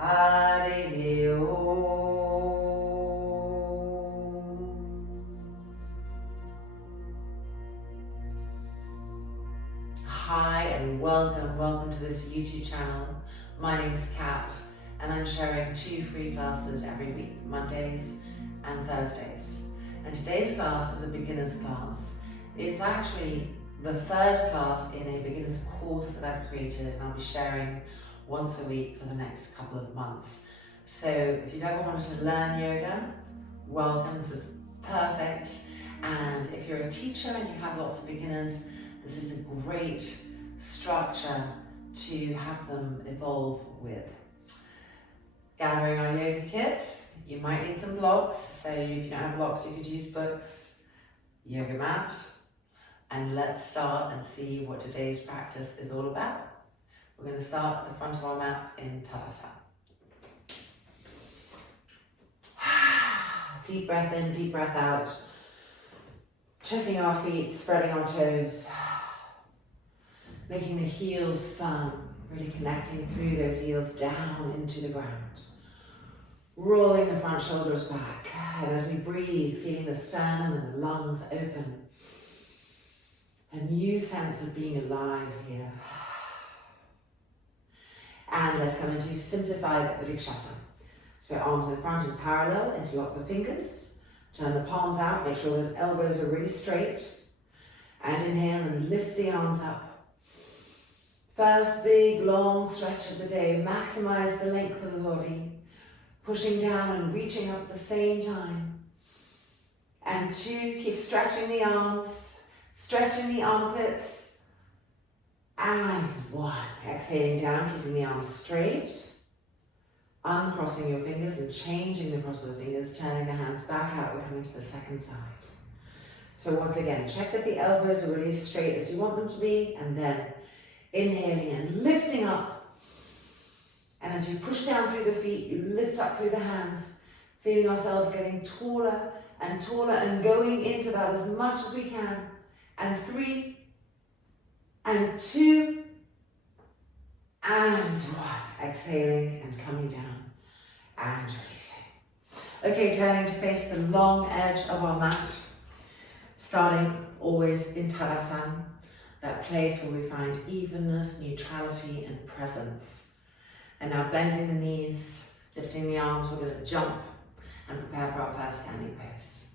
Hare Om. Hi and welcome to this YouTube channel. My name's Kat and I'm sharing 2 free classes every week, Mondays and Thursdays. And today's class is a beginner's class. It's actually the 3rd class in a beginner's course that I've created, and I'll be sharing once a week for the next couple of months. So if you've ever wanted to learn yoga, welcome, this is perfect. And if you're a teacher and you have lots of beginners, this is a great structure to have them evolve with. Gathering our yoga kit, you might need some blocks. So if you don't have blocks, you could use books, yoga mat, and let's start and see what today's practice is all about. We're going to start at the front of our mats in Tadasana. Deep breath in, deep breath out. Checking our feet, spreading our toes. Making the heels firm, really connecting through those heels down into the ground. Rolling the front shoulders back. And as we breathe, feeling the sternum and the lungs open. A new sense of being alive here. And let's come into simplified Vrikshasana. So arms in front and parallel, interlock the fingers. Turn the palms out, make sure those elbows are really straight. And inhale and lift the arms up. First big long stretch of the day, maximize the length of the body. Pushing down and reaching up at the same time. And 2, keep stretching the arms, stretching the armpits. And 1, exhaling down, keeping the arms straight. Uncrossing your fingers and changing the cross of the fingers, turning the hands back out, we're coming to the second side. So once again, check that the elbows are really straight as you want them to be, and then inhaling and lifting up. And as you push down through the feet, you lift up through the hands, feeling ourselves getting taller and taller and going into that as much as we can. And 3, and 2, and 1. Exhaling and coming down and releasing. Okay, turning to face the long edge of our mat. Starting always in Tadasana, that place where we find evenness, neutrality and presence. And now bending the knees, lifting the arms, we're going to jump and prepare for our first standing pose.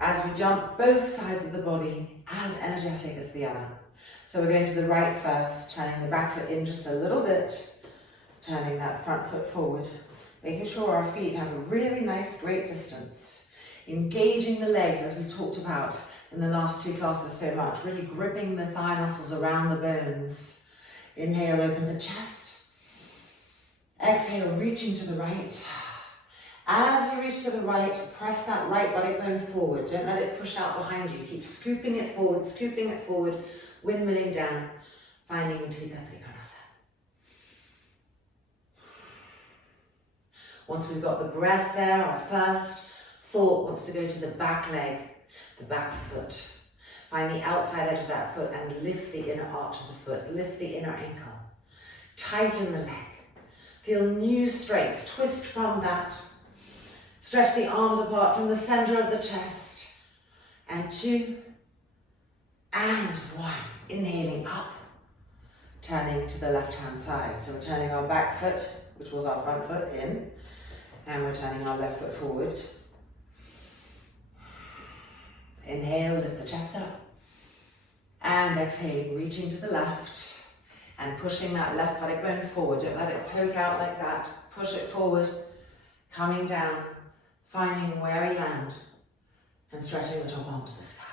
As we jump, both sides of the body as energetic as the other. So we're going to the right first, turning the back foot in just a little bit, turning that front foot forward, making sure our feet have a really nice, great distance. Engaging the legs as we talked about in the last 2 classes so much, really gripping the thigh muscles around the bones. Inhale, open the chest. Exhale, reaching to the right. As you reach to the right, press that right body bone forward. Don't let it push out behind you. Keep scooping it forward, windmilling down, finding Utthita Trikonasana. Once we've got the breath there, our first thought wants to go to the back leg, the back foot. Find the outside edge of that foot and lift the inner arch of the foot, lift the inner ankle. Tighten the leg. Feel new strength, twist from that. Stretch the arms apart from the center of the chest. And 2, and 1. Inhaling up, turning to the left-hand side. So we're turning our back foot, which was our front foot, in. And we're turning our left foot forward. Inhale, lift the chest up. And exhaling, reaching to the left. And pushing that left body bone forward. Don't let it poke out like that. Push it forward. Coming down. Finding where we land. And stretching the top arm to the sky.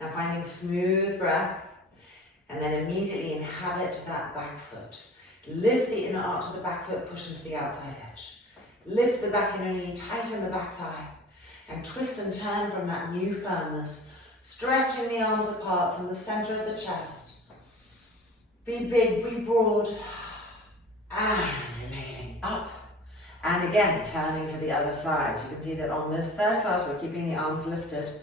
Now finding smooth breath. And then immediately inhabit that back foot. Lift the inner arch of the back foot. Push into the outside edge. Lift the back inner knee. Tighten the back thigh. And twist and turn from that new firmness. Stretching the arms apart from the center of the chest. Be big, be broad, and inhaling up. And again, turning to the other side. So you can see that on this 3rd class, we're keeping the arms lifted.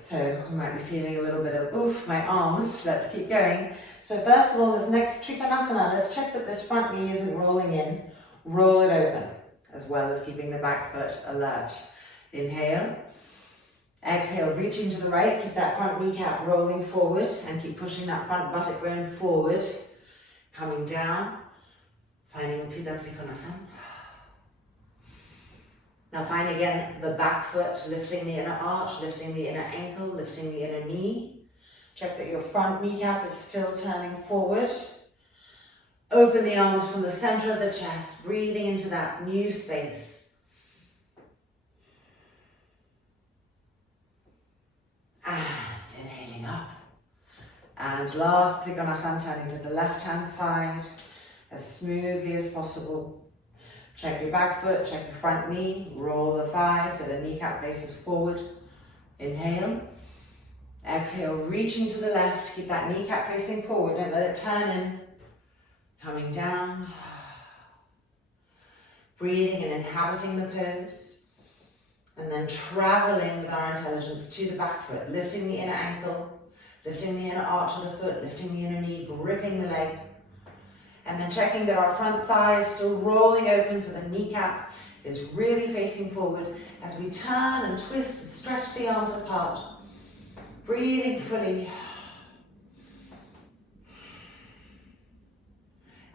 So you might be feeling a little bit of, oof, my arms. Let's keep going. So first of all, this next Trikonasana, let's check that this front knee isn't rolling in. Roll it open, as well as keeping the back foot alert. Inhale. Exhale, reaching to the right. Keep that front kneecap rolling forward and keep pushing that front buttock bone forward. Coming down, finding Uttita Trikonasana. Now find again the back foot, lifting the inner arch, lifting the inner ankle, lifting the inner knee. Check that your front kneecap is still turning forward. Open the arms from the center of the chest, breathing into that new space. And inhaling up. And last Trikonasana, turning to the left-hand side as smoothly as possible. Check your back foot, check your front knee, roll the thigh so the kneecap faces forward. Inhale. Exhale, reaching to the left, keep that kneecap facing forward, don't let it turn in. Coming down. Breathing and inhabiting the pose. And then traveling with our intelligence to the back foot, lifting the inner ankle, lifting the inner arch of the foot, lifting the inner knee, gripping the leg. And then checking that our front thigh is still rolling open so the kneecap is really facing forward as we turn and twist and stretch the arms apart. Breathing fully.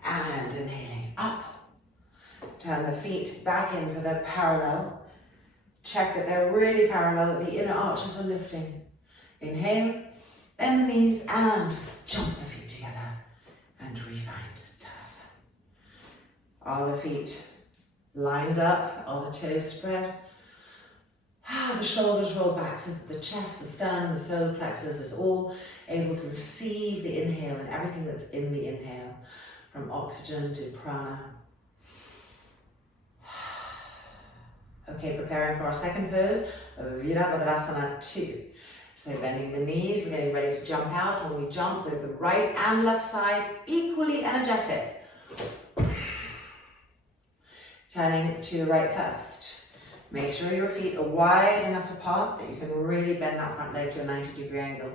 And inhaling up. Turn the feet back in so they're parallel. Check that they're really parallel, that the inner arches are lifting. Inhale, bend the knees and jump the feet together and refind Tadasana. All the feet lined up, all the toes spread. The shoulders roll back so that the chest, the sternum, the solar plexus is all able to receive the inhale and everything that's in the inhale, from oxygen to prana. Okay, preparing for our second pose of Virabhadrasana 2. So bending the knees, we're getting ready to jump out. When we jump, with the right and left side equally energetic. Turning to the right first. Make sure your feet are wide enough apart that you can really bend that front leg to a 90-degree angle.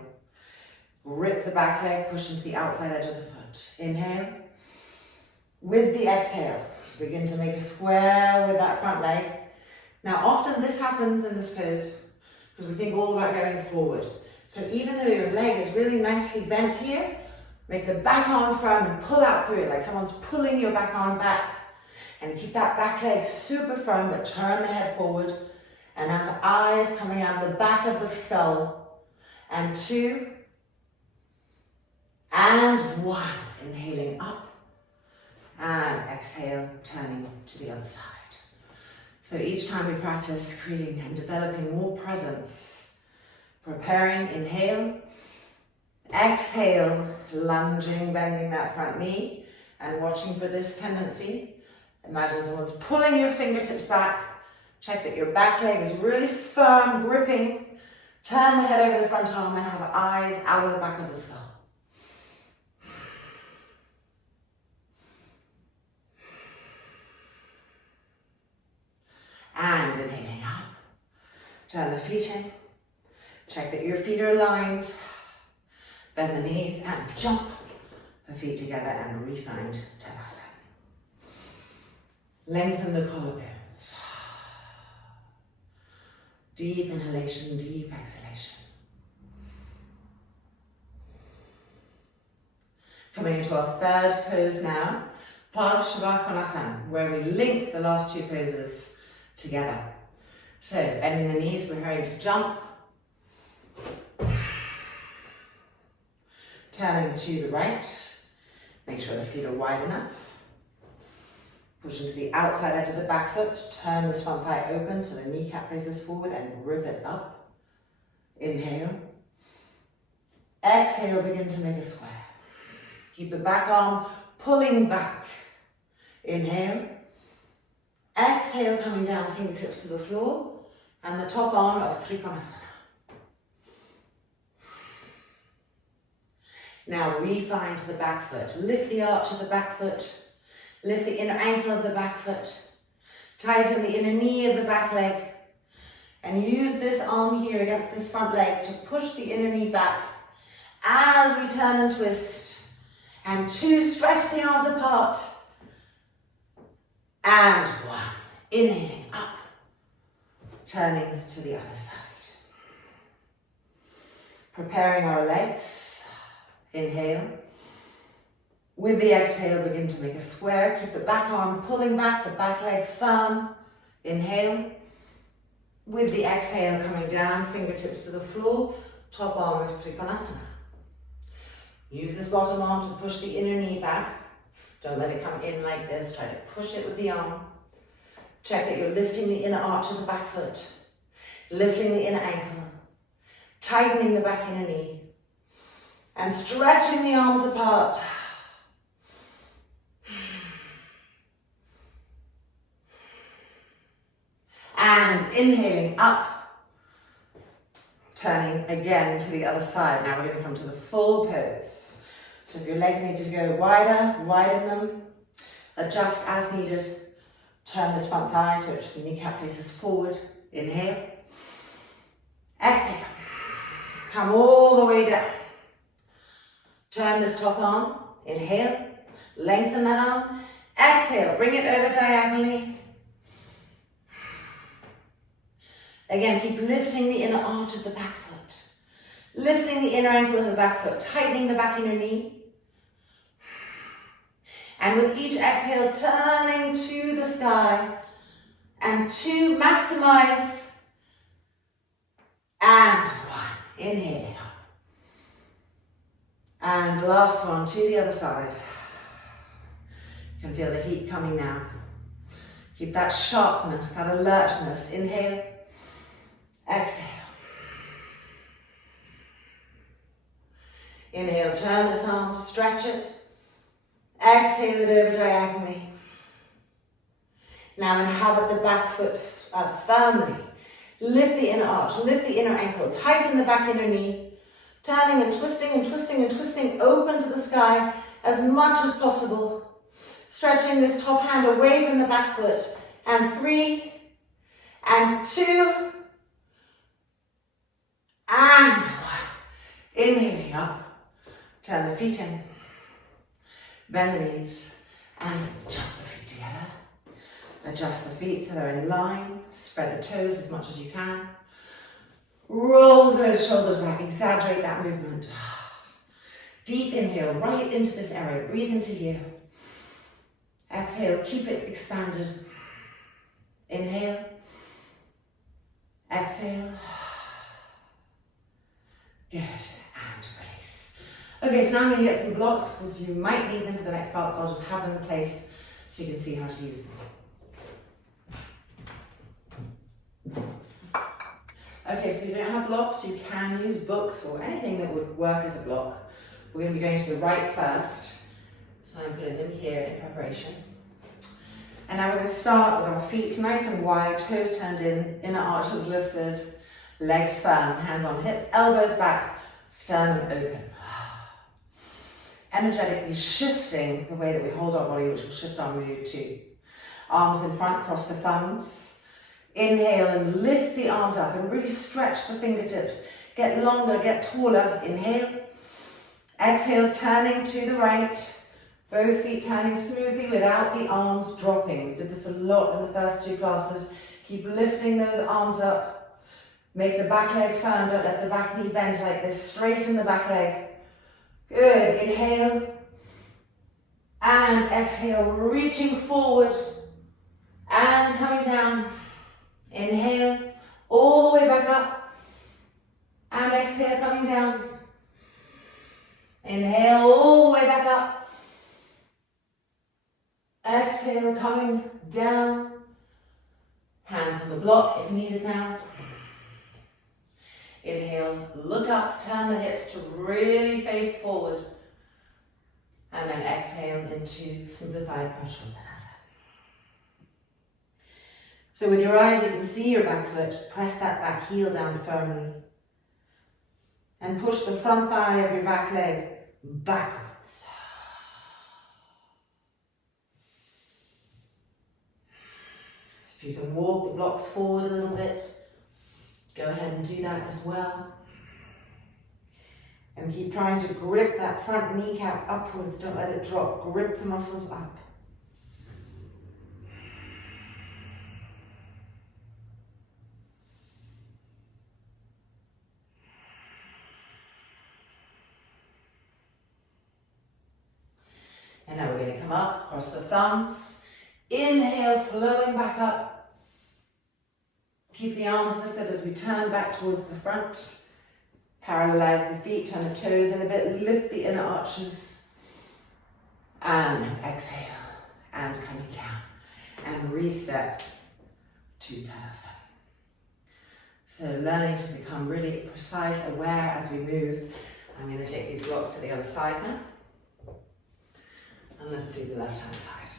Grip the back leg, push into the outside edge of the foot. Inhale. With the exhale, begin to make a square with that front leg. Now often this happens in this pose because we think all about going forward. So even though your leg is really nicely bent here, make the back arm firm and pull out through it like someone's pulling your back arm back. And keep that back leg super firm, but turn the head forward and have eyes coming out of the back of the skull. And 2, and 1. Inhaling up and exhale, turning to the other side. So each time we practice creating and developing more presence. Preparing, inhale, exhale, lunging, bending that front knee and watching for this tendency. Imagine someone's pulling your fingertips back. Check that your back leg is really firm, gripping. Turn the head over the front arm and have eyes out of the back of the skull. And inhaling up. Turn the feet in. Check that your feet are aligned. Bend the knees and jump the feet together and refind Tadasana. Lengthen the collarbones. Deep inhalation, deep exhalation. Coming into our third pose now, Parsvakonasana, where we link the last 2 poses together. So bending the knees, we're ready to jump. Turning to the right. Make sure the feet are wide enough. Push into the outside edge of the back foot. Turn this front thigh open so the kneecap faces forward and grip it up. Inhale. Exhale, begin to make a square. Keep the back arm pulling back. Inhale. Exhale, coming down, fingertips to the floor. And the top arm of Trikonasana. Now refine to the back foot. Lift the arch of the back foot. Lift the inner ankle of the back foot. Tighten the inner knee of the back leg. And use this arm here against this front leg to push the inner knee back as we turn and twist. And 2, stretch the arms apart. And 1, inhaling up, turning to the other side. Preparing our legs, inhale. With the exhale, begin to make a square. Keep the back arm pulling back, the back leg firm. Inhale. With the exhale, coming down, fingertips to the floor, top arm of Trikonasana. Use this bottom arm to push the inner knee back. Don't let it come in like this. Try to push it with the arm. Check that you're lifting the inner arch of the back foot, lifting the inner ankle, tightening the back inner knee, and stretching the arms apart. And inhaling up, turning again to the other side. Now we're going to come to the full pose. So if your legs need to go wider, widen them. Adjust as needed. Turn this front thigh so the kneecap faces forward. Inhale. Exhale. Come all the way down. Turn this top arm. Inhale. Lengthen that arm. Exhale. Bring it over diagonally. Again, keep lifting the inner arch of the back foot. Lifting the inner ankle of the back foot. Tightening the back inner knee. And with each exhale, turning to the sky. And 2, maximize. And 1, inhale. And last one, to the other side. You can feel the heat coming now. Keep that sharpness, that alertness. Inhale. Exhale. Inhale, turn this arm, stretch it. Exhale it over diagonally. Now inhabit the back foot firmly. Lift the inner arch, lift the inner ankle, tighten the back inner knee. Turning and twisting and twisting and twisting, open to the sky as much as possible. Stretching this top hand away from the back foot. And 3, and 2, and 1. Inhaling up. Turn the feet in. Bend the knees and jump the feet together. Adjust the feet so they're in line. Spread the toes as much as you can. Roll those shoulders back. Exaggerate that movement. Deep inhale right into this area. Breathe into here. Exhale. Keep it expanded. Inhale. Exhale. Good. And release. Okay, so now I'm going to get some blocks because you might need them for the next part, so I'll just have them in place so you can see how to use them. Okay, so if you don't have blocks, you can use books or anything that would work as a block. We're going to be going to the right first, so I'm putting them here in preparation. And now we're going to start with our feet nice and wide, toes turned in, inner arches lifted, legs firm, hands on hips, elbows back, sternum open. Energetically shifting the way that we hold our body, which will shift our mood too. Arms in front, cross the thumbs. Inhale and lift the arms up and really stretch the fingertips. Get longer, get taller. Inhale. Exhale, turning to the right. Both feet turning smoothly without the arms dropping. We did this a lot in the first 2 classes. Keep lifting those arms up. Make the back leg firm. Don't let the back knee bend like this. Straighten the back leg. Good. Inhale. And exhale, reaching forward. And coming down. Inhale, all the way back up. And exhale, coming down. Inhale, all the way back up. Exhale, coming down. Hands on the block if needed now. Inhale, look up, turn the hips to really face forward. And then exhale into simplified Paschimottanasana. So with your eyes, you can see your back foot. Press that back heel down firmly. And push the front thigh of your back leg backwards. If you can walk the blocks forward a little bit. Go ahead and do that as well. And keep trying to grip that front kneecap upwards. Don't let it drop. Grip the muscles up. And now we're going to come up, cross the thumbs. Inhale, flowing back up. Keep the arms lifted as we turn back towards the front. Parallelize the feet, turn the toes in a bit, lift the inner arches. And then exhale, and coming down. And re-step to Tadasana. So learning to become really precise, aware as we move. I'm going to take these blocks to the other side now. And let's do the left-hand side.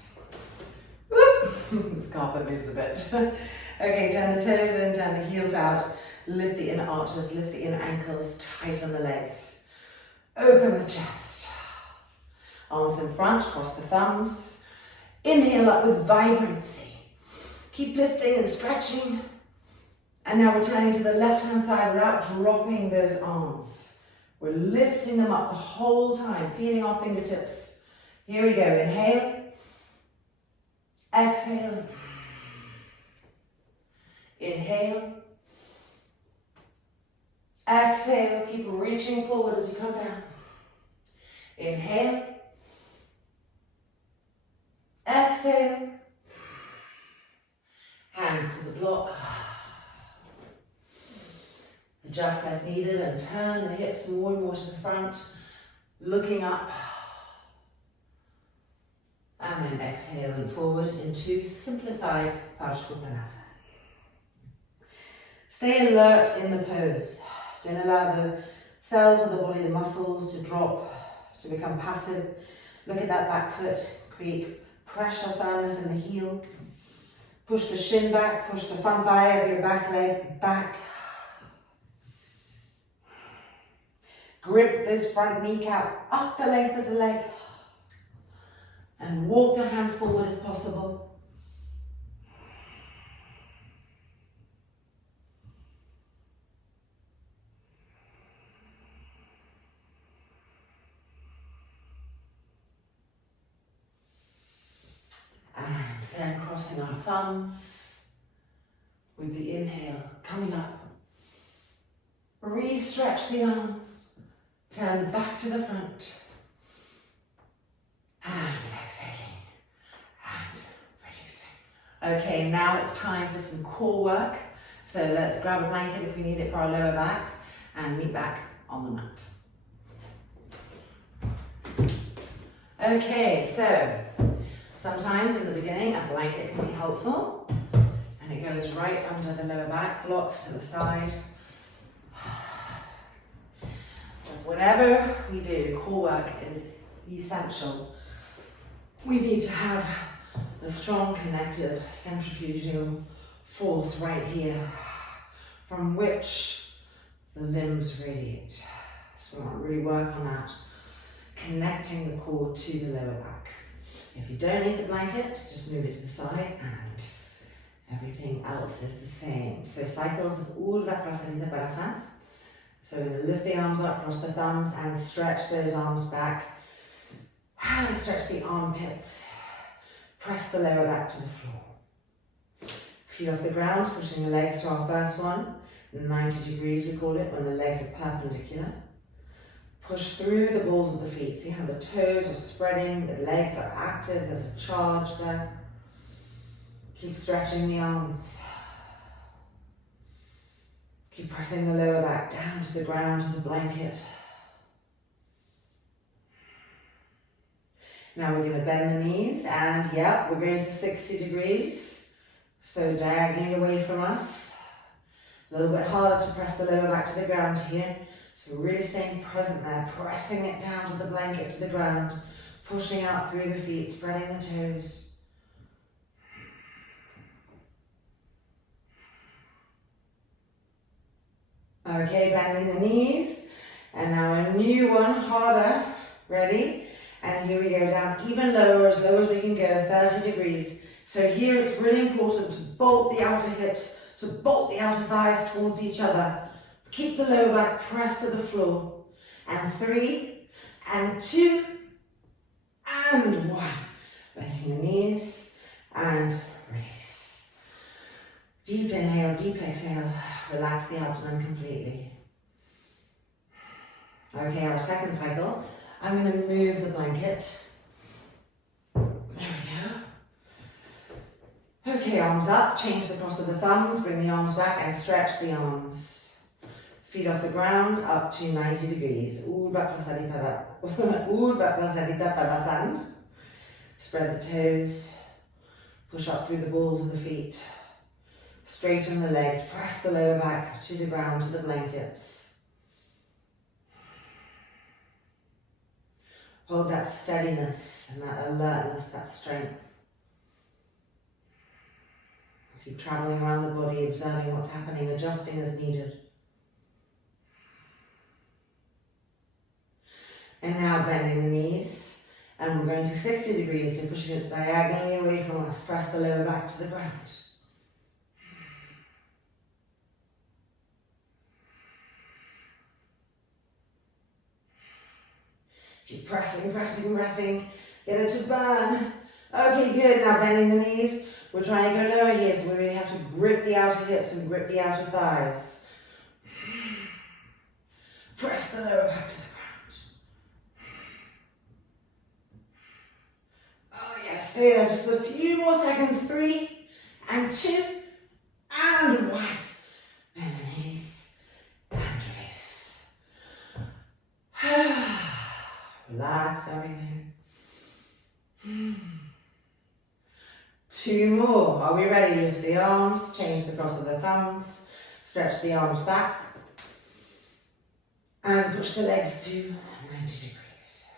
Whoop! This carpet moves a bit. Okay, turn the toes in, turn the heels out. Lift the inner arches, lift the inner ankles, tighten the legs. Open the chest. Arms in front, cross the thumbs. Inhale up with vibrancy. Keep lifting and stretching. And now we're turning to the left-hand side without dropping those arms. We're lifting them up the whole time, feeling our fingertips. Here we go, inhale. Exhale. Inhale. Exhale, keep reaching forward as you come down. Inhale. Exhale. Hands to the block. Adjust as needed and turn the hips more and more to the front, looking up. And then exhale and forward into simplified Parshvottanasana. Stay alert in the pose. Don't allow the cells of the body, the muscles to drop, to become passive. Look at that back foot. Create pressure, firmness in the heel. Push the shin back, push the front thigh of your back leg back. Grip this front kneecap up the length of the leg. And walk the hands forward if possible. And then crossing our thumbs with the inhale, coming up. Re-stretch the arms, turn back to the front. And exhaling, and releasing. Okay, now it's time for some core work. So let's grab a blanket if we need it for our lower back and meet back on the mat. Okay, so sometimes in the beginning a blanket can be helpful and it goes right under the lower back, blocks to the side. But whatever we do, core work is essential. We need to have a strong connective centrifugal force right here from which the limbs radiate. So we want to really work on that, connecting the core to the lower back. If you don't need the blanket, just move it to the side and everything else is the same. So cycles of Urdhva Prasarita Padasana. So we're going to lift the arms up, cross the thumbs and stretch those arms back. Stretch the armpits, press the lower back to the floor. Feet off the ground, pushing the legs to our first one, 90 degrees we call it, when the legs are perpendicular. Push through the balls of the feet, see how the toes are spreading, the legs are active, there's a charge there. Keep stretching the arms. Keep pressing the lower back down to the ground, to the blanket. Now we're going to bend the knees and we're going to 60 degrees. So diagonally away from us. A little bit harder to press the lower back to the ground here. So really staying present there, pressing it down to the blanket, to the ground. Pushing out through the feet, spreading the toes. Okay, bending the knees. And now a new one, harder. Ready? And here we go down even lower as we can go, 30 degrees. So here it's really important to bolt the outer hips to bolt the outer thighs towards each other. Keep the lower back pressed to the floor. And 3, and 2, and 1. Bending the knees and release. Deep inhale, deep exhale. Relax the abdomen completely. Okay, our second cycle. I'm going to move the blanket. There we go. Okay, arms up, change the cross of the thumbs, bring the arms back and stretch the arms. Feet off the ground, up to 90 degrees. Urdhva Prasarita Padasana. Spread the toes, push up through the balls of the feet. Straighten the legs, press the lower back to the ground, to the blankets. Hold that steadiness and that alertness, that strength. Keep traveling around the body, observing what's happening, adjusting as needed. And now bending the knees, and we're going to 60 degrees, so pushing it diagonally away from us. Press the lower back to the ground. Keep pressing, pressing, pressing. Get it to burn. Okay, good. Now bending the knees. We're trying to go lower here, so we really have to grip the outer hips and grip the outer thighs. Press the lower back to the ground. Oh yes, stay there just a few more seconds. 3, and 2, and 1. Bend the knees and release. Relax everything. 2 more. Are we ready? Lift the arms, change the cross of the thumbs, stretch the arms back, and push the legs to 90 degrees.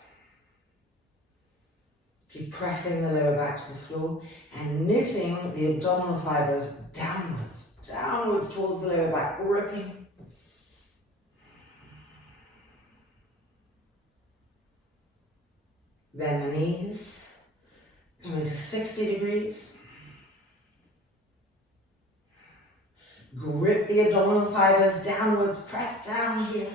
Keep pressing the lower back to the floor and knitting the abdominal fibers downwards, downwards towards the lower back, gripping. Bend the knees, coming to 60 degrees. Grip the abdominal fibers downwards, press down here.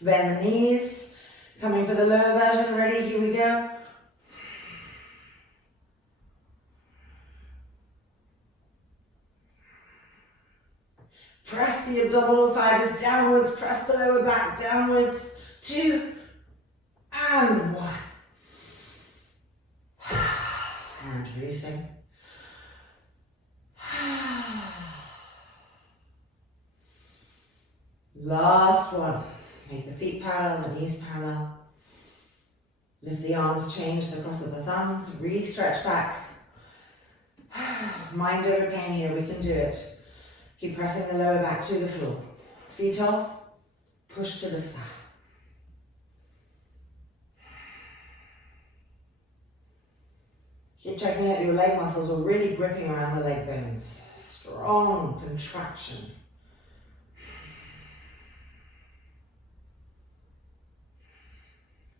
Bend the knees, coming for the lower version, ready, here we go. Press the abdominal fibers downwards, press the lower back downwards. 2, and 1. And releasing. Last one. Make the feet parallel, the knees parallel. Lift the arms, change the cross of the thumbs, really stretch back. Mind over pain here, we can do it. Keep pressing the lower back to the floor. Feet off, push to the sky. Keep checking that your leg muscles are really gripping around the leg bones. Strong contraction.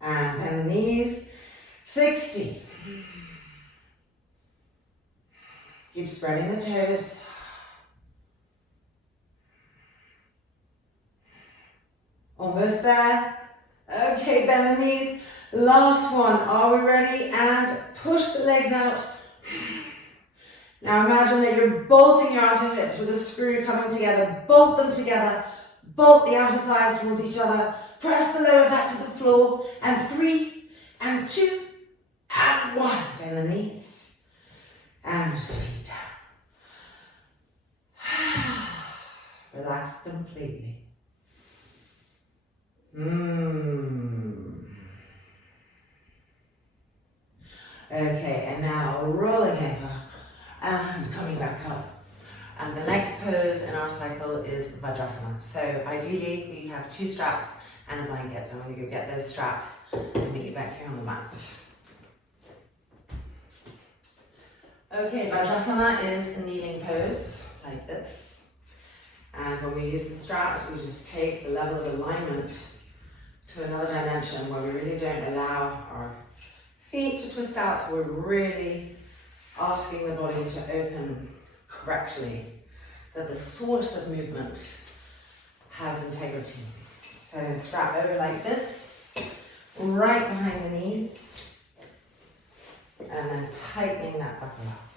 And bend the knees. 60. Keep spreading the toes. Almost there. Okay, bend the knees. Last one. Are we ready? And push the legs out. Now imagine that you're bolting your outer hips with a screw coming together. Bolt them together. Bolt the outer thighs towards each other. Press the lower back to the floor. And 3, and 2, and 1. Bend the knees. And feet down. Relax completely. Okay, and now rolling over and coming back up. And the next pose in our cycle is Vajrasana. So ideally we have 2 straps and a blanket. So I'm going to go get those straps and meet you back here on the mat. Okay, Vajrasana is a kneeling pose like this. And when we use the straps, we just take the level of alignment to another dimension where we really don't allow our Feet to twist out, so we're really asking the body to open correctly, that the source of movement has integrity. So strap over like this, right behind the knees, and then tightening that buckle up.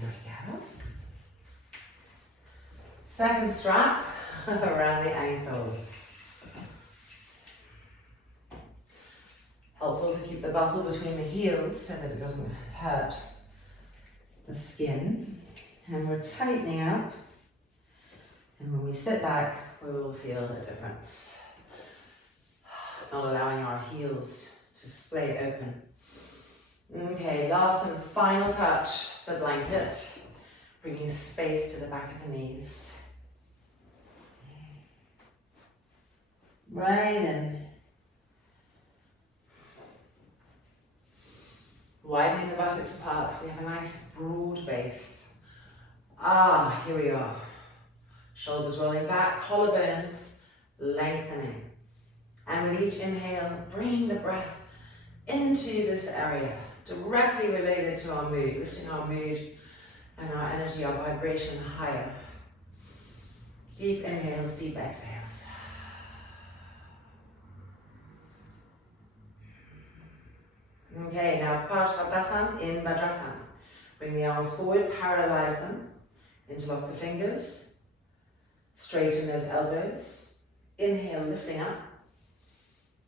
There we go. Second strap around the ankles. Helpful to keep the buckle between the heels so that it doesn't hurt the skin. And we're tightening up. And when we sit back, we will feel a difference. Not allowing our heels to splay open. Okay, last and final touch, the blanket. Bringing space to the back of the knees. Right, and widening the buttocks apart so we have a nice broad base. Here we are. Shoulders rolling back, collarbones lengthening. And with each inhale, bring the breath into this area, directly related to our mood, lifting our mood and our energy, our vibration higher. Deep inhales, deep exhales. Okay, now Tadasana in Vajrasana. Bring the arms forward, parallelize them, interlock the fingers, straighten those elbows. Inhale, lifting up.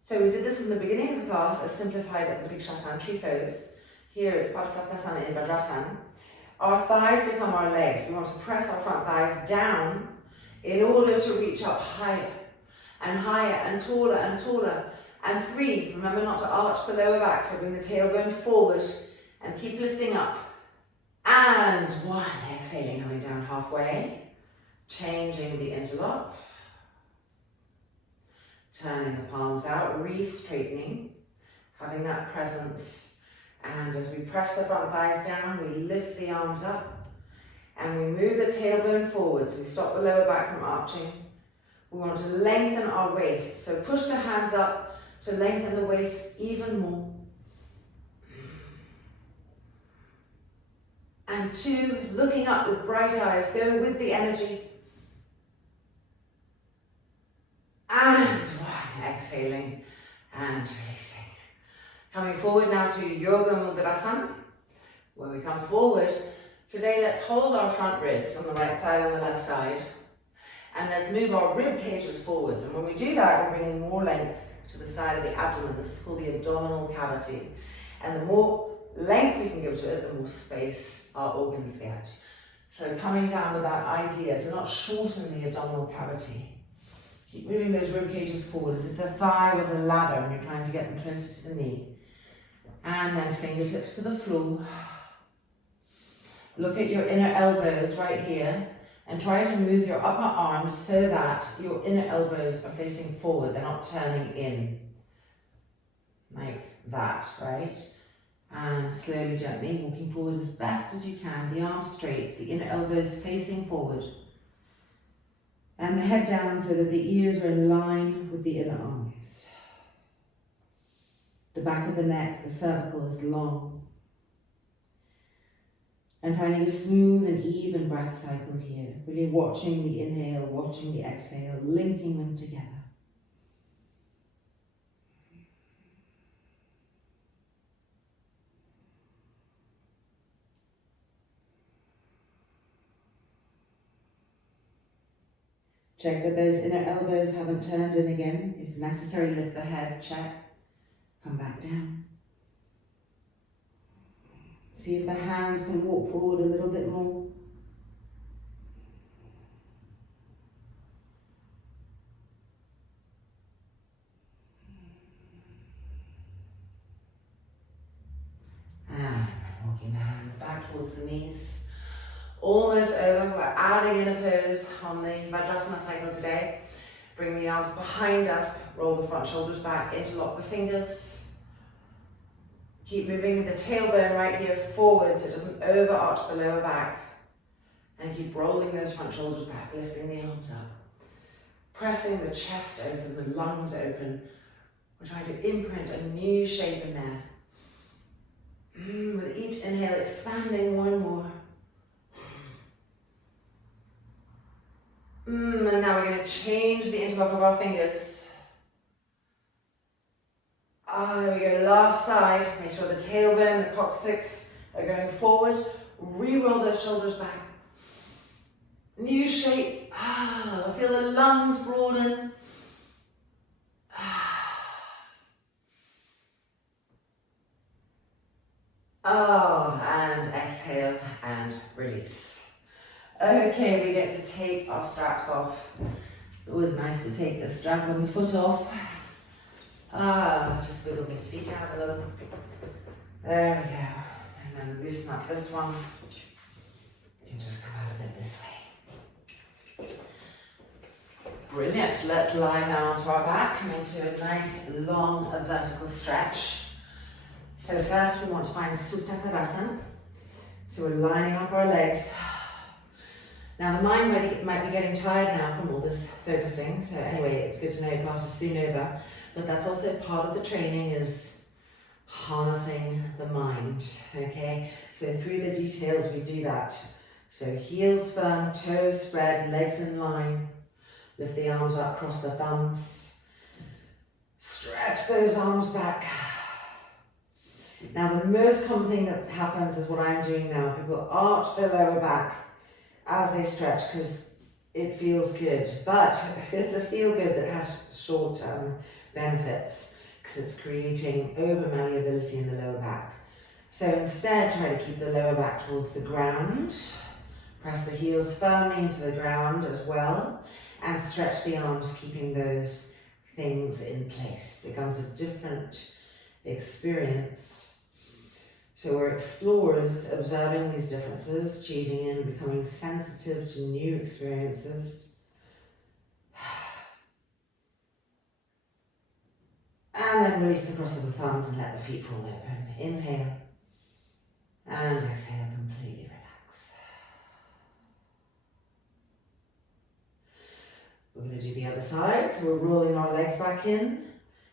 So we did this in the beginning of the class, a simplified Vrikshasana tree pose. Here it's Tadasana in Vajrasana. Our thighs become our legs. We want to press our front thighs down in order to reach up higher and higher and taller and taller. And 3, remember not to arch the lower back, so bring the tailbone forward and keep lifting up. And 1, exhaling, coming down halfway, changing the interlock, turning the palms out, re-straightening, having that presence. And as we press the front thighs down, we lift the arms up and we move the tailbone forward, so we stop the lower back from arching. We want to lengthen our waist, so push the hands up to lengthen the waist even more. And 2, looking up with bright eyes, go with the energy. And 1, exhaling and releasing. Coming forward now to Yoga Mudrasana, where we come forward. Today let's hold our front ribs on the right side and the left side. And let's move our rib cages forwards. And when we do that, we're bringing more length to the side of the abdomen. This is called the abdominal cavity. And the more length we can give to it, the more space our organs get. So coming down with that idea to not shorten the abdominal cavity. Keep moving those rib cages forward as if the thigh was a ladder and you're trying to get them closer to the knee. And then fingertips to the floor. Look at your inner elbows right here. And try to move your upper arms so that your inner elbows are facing forward, they're not turning in. Like that, right? And slowly, gently, walking forward as best as you can, the arms straight, the inner elbows facing forward. And the head down so that the ears are in line with the inner arms. The back of the neck, the cervical is long. And finding a smooth and even breath cycle here. Really watching the inhale, watching the exhale, linking them together. Check that those inner elbows haven't turned in again. If necessary, lift the head, check. Come back down. See if the hands can walk forward a little bit more. And walking the hands back towards the knees. Almost over. We're adding in a pose on the Vajrasana cycle today. Bring the arms behind us, roll the front shoulders back, interlock the fingers. Keep moving the tailbone right here forward so it doesn't overarch the lower back. And keep rolling those front shoulders back, lifting the arms up. Pressing the chest open, the lungs open. We're trying to imprint a new shape in there. With each inhale, expanding more and more. And now we're going to change the interlock of our fingers. There we go, last side. Make sure the tailbone, the coccyx are going forward. Re-roll those shoulders back. New shape. Feel the lungs broaden. And exhale and release. Okay, we get to take our straps off. It's always nice to take the strap on the foot off. Just wiggle these feet out a little. There we go. And then loosen up this one. You can just come out of it this way. Brilliant. Let's lie down onto our back, come into a nice long vertical stretch. So first we want to find Supta Tadasana. So we're lining up our legs. Now the mind might be getting tired now from all this focusing. So anyway, it's good to know class is soon over. But that's also part of the training, is harnessing the mind, okay? So through the details we do that. So heels firm, toes spread, legs in line. Lift the arms up, cross the thumbs. Stretch those arms back. Now the most common thing that happens is what I'm doing now. People arch their lower back as they stretch because it feels good. But it's a feel good that has short-term benefits because it's creating over malleability in the lower back. So instead, try to keep the lower back towards the ground. Press the heels firmly into the ground as well, and stretch the arms, keeping those things in place. It becomes a different experience. So we're explorers, observing these differences, tuning in, becoming sensitive to new experiences. And then release the cross of the thumbs and let the feet fall open. Inhale and exhale, completely relax. We're going to do the other side. So we're rolling our legs back in,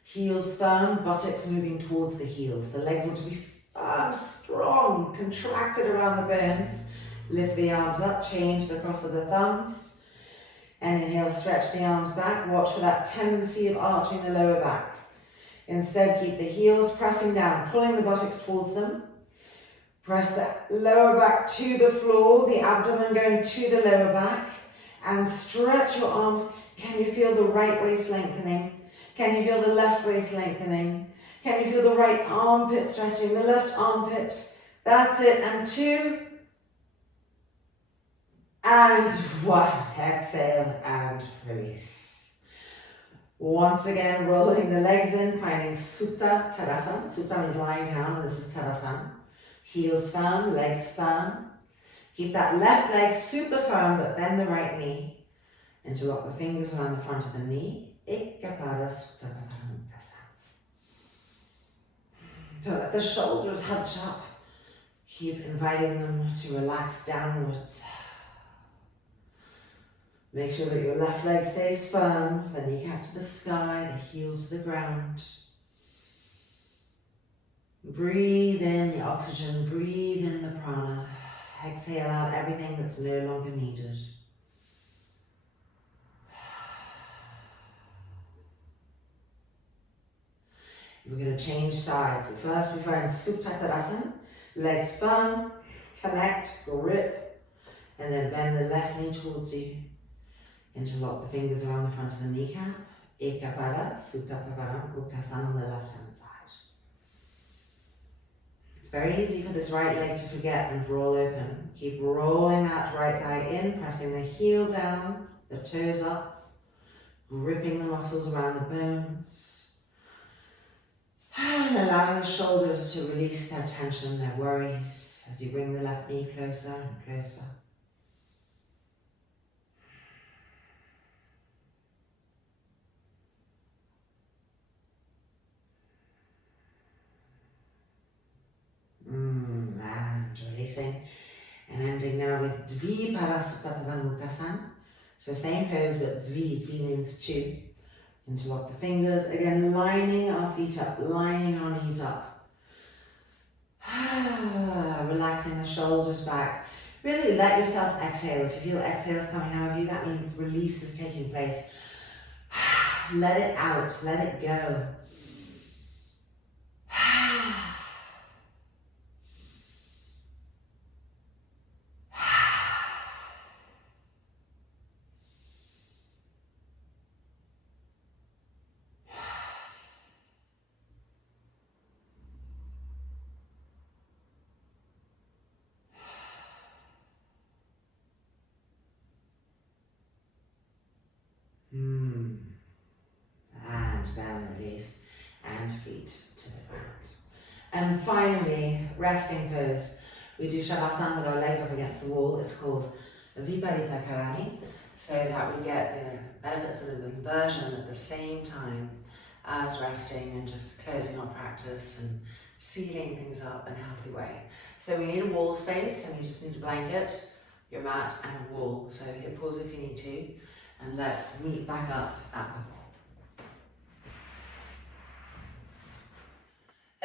heels firm, buttocks moving towards the heels. The legs want to be firm, strong, contracted around the bones. Lift the arms up, change the cross of the thumbs. And inhale, stretch the arms back. Watch for that tendency of arching the lower back. Instead, keep the heels pressing down, pulling the buttocks towards them. Press the lower back to the floor, the abdomen going to the lower back, and stretch your arms. Can you feel the right waist lengthening? Can you feel the left waist lengthening? Can you feel the right armpit stretching, the left armpit? That's it. And 2. And 1. Exhale and release. Once again, rolling the legs in, finding Supta Tadasana. Supta means lying down, and this is Tadasana. Heels firm, legs firm. Keep that left leg super firm, but bend the right knee. Interlock the fingers around the front of the knee. Ekkapada Supta Tadasana. Don't let the shoulders hunch up. Keep inviting them to relax downwards. Make sure that your left leg stays firm, the kneecap to the sky, the heel to the ground. Breathe in the oxygen, breathe in the prana. Exhale out everything that's no longer needed. We're going to change sides. So first we find Supta Tadasana, legs firm, connect, grip, and then bend the left knee towards you. Interlock the fingers around the front of the kneecap. Ekkapada, Supta Uttasana on the left hand side. It's very easy for this right leg to forget and roll open. Keep rolling that right thigh in, pressing the heel down, the toes up, gripping the muscles around the bones. And allowing the shoulders to release their tension, their worries, as you bring the left knee closer and closer. And releasing, and ending now with Dvipada Supta Uttasana. So same pose, but Dvi means 2. Interlock the fingers. Again, lining our feet up, lining our knees up. Relaxing the shoulders back. Really let yourself exhale. If you feel exhales coming out of you, that means release is taking place. Let it out, let it go. And then release, and feet to the ground. And finally, resting pose. We do Tadasana with our legs up against the wall. It's called Viparita Karani, so that we get the benefits of an inversion at the same time as resting and just closing our practice and sealing things up in a healthy way. So we need a wall space, and you just need a blanket, your mat, and a wall. So hip pause if you need to, and let's meet back up at the wall.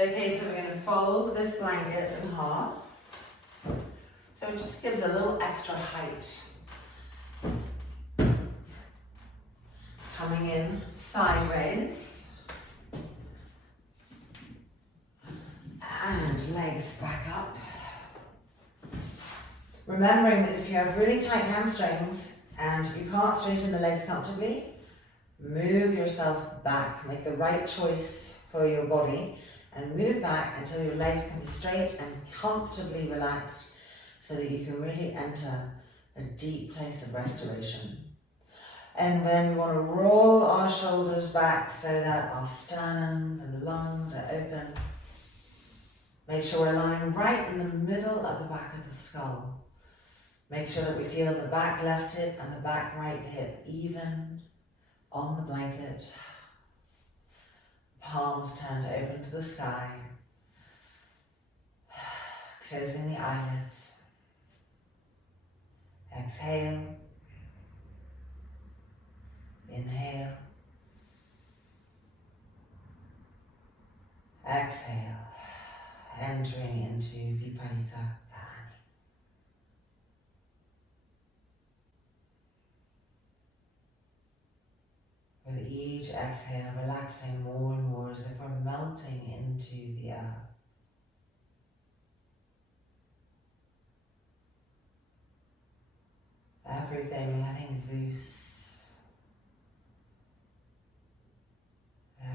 Okay, so we're going to fold this blanket in half. So it just gives a little extra height. Coming in sideways. And legs back up. Remembering that if you have really tight hamstrings and you can't straighten the legs comfortably, move yourself back. Make the right choice for your body. And move back until your legs can be straight and comfortably relaxed so that you can really enter a deep place of restoration. And then we want to roll our shoulders back so that our sternums and lungs are open. Make sure we're lying right in the middle of the back of the skull. Make sure that we feel the back left hip and the back right hip even on the blanket. Palms turned open to the sky. Closing the eyelids. Exhale. Inhale. Exhale. Entering into Viparita Karani. With each exhale, relaxing more and more as if we're melting into the earth. Everything letting loose.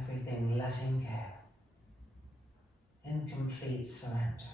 Everything letting go. In complete surrender.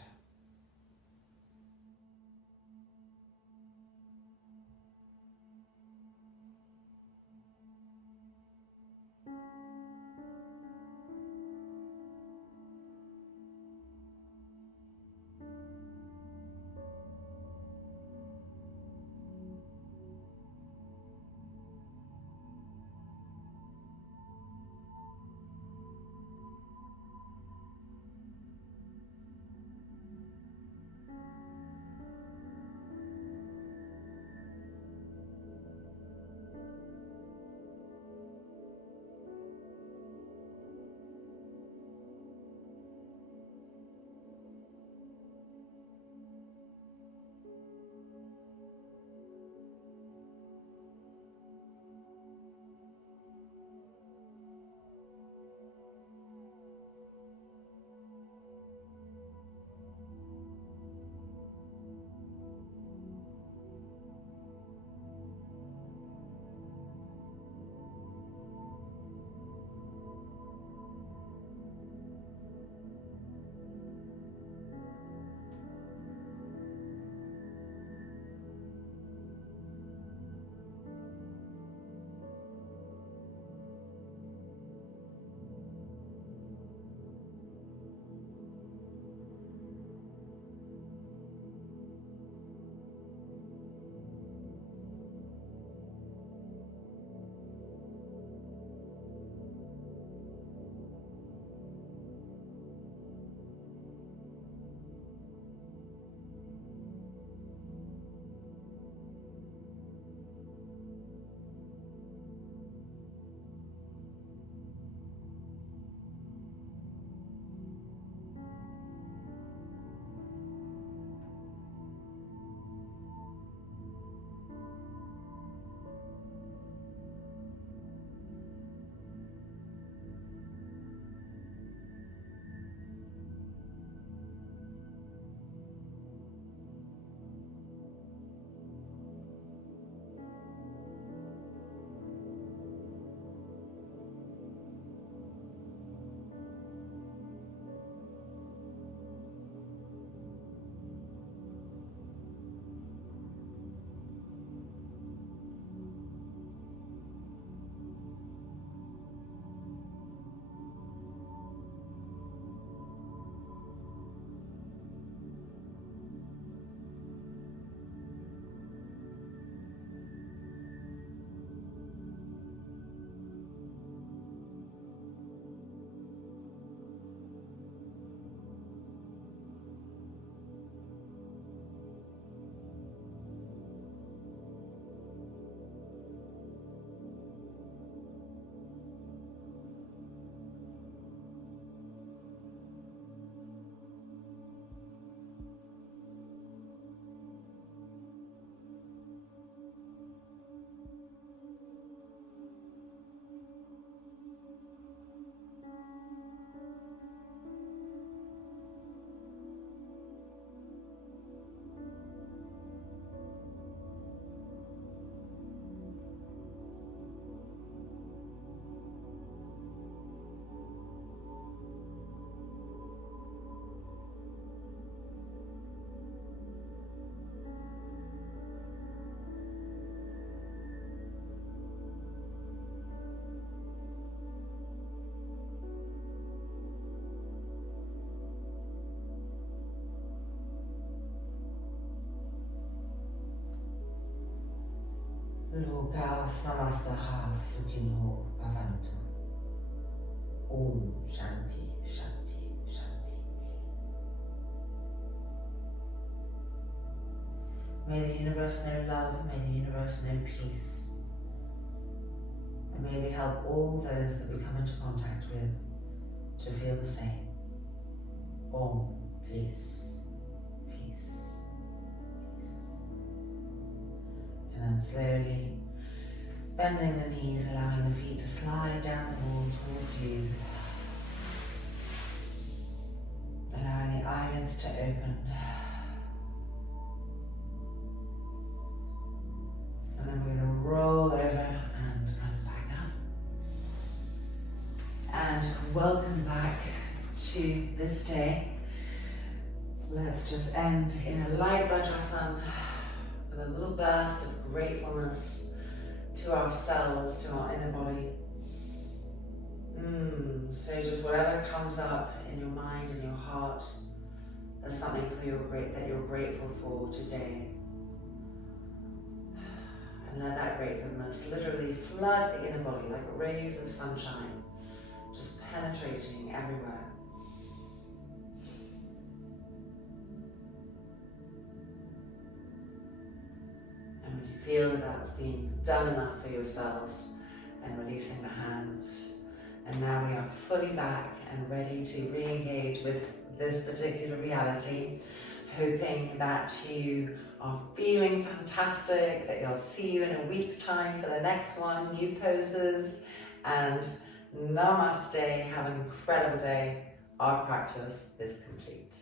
B.K.S Iyengar Bhavantu. Om Shanti, Shanti, Shanti. May the universe know love, may the universe know peace. And may we help all those that we come into contact with to feel the same. Om, peace, peace, peace. And then slowly bending the knees, allowing the feet to slide down the wall towards you. Allowing the eyelids to open. And then we're going to roll over and come back up. And welcome back to this day. Let's just end in a light Vajrasana with a little burst of gratefulness to ourselves, to our inner body. So just whatever comes up in your mind and your heart, there's something that you're grateful for today. And let that gratefulness literally flood the inner body like rays of sunshine, just penetrating everywhere. And when you feel that that's been done enough for yourselves, then releasing the hands. And now we are fully back and ready to re-engage with this particular reality, hoping that you are feeling fantastic, that you'll see you in a week's time for the next one, new poses, and namaste. Have an incredible day. Our practice is complete.